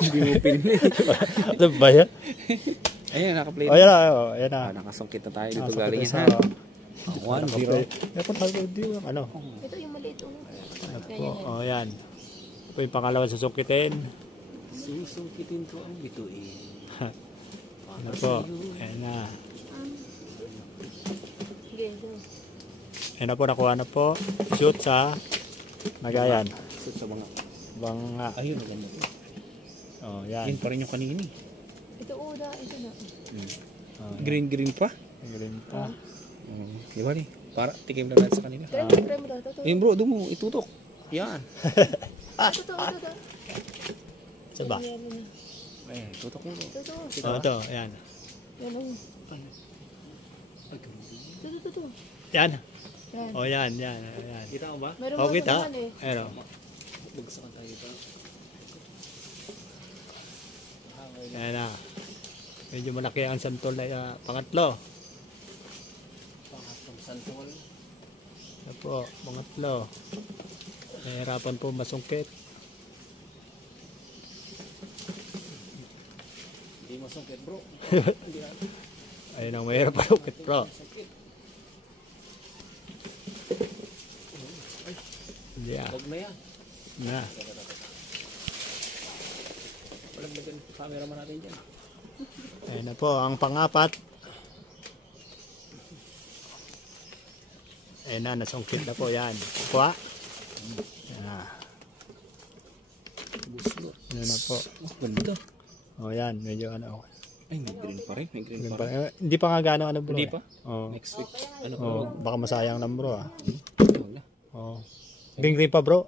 Hindi mo pinili. Ano ba yan? Ayan, naka-play. Oh, yan na. Oh, yan na. Nakasungkit na tayo dito galing yan. 1-0. Ano? Ito yung maliit ulo. Ano po? Oh, yan. Ito po yung pangalawang susungkitin. Susungkitin ko ang bituin. Ano po? Ayan na. Ayan na po, nakuha na po. Shoot sa nagayan. Shoot sa mga. Banga. Ayun, maganda. Oh, yan. Yan pa rin yung kanini. Ito uda, ito na. Oh, Green pa. green pa. Di ba ni? Para tikim na natin sa kanila. Try mo daw. Ayun bro, doon mo itutok. Yan. Ito. Saba? Ay, tutok mo bro. Ito. Oh, ito. Ayan. Yan o. Ito. Yan. Yan. Oh, yan. Yan. Kita mo ba? Meron Oh, ba kita. naman eh. Ayan o. Bagsakan tayo ito. Ayan na. Medyo malaki ang santol na pangatlo. Pangatlong santol. Ito po, pangatlo. Nahihirapan po masungkit. Hindi masungkit bro. Ayun ang mahirap masungkit bro. Yeah. Huwag na yan. Na. Walang bagan camera man natin dyan. Ayun na po, ang pangapat. Ayun na, nasungkit na po yan. Kuha. Yan. Buslot. Yan na po. Oh, ganda. O yan, medyo ano. Ay, may green pa rin. May green Hindi pa rin. hindi pa nga gano'n ano bro. Hindi pa? Oh. Next week. Ano pa? Oh, baka masayang lang bro ah. Wala. Oh. Green pa bro.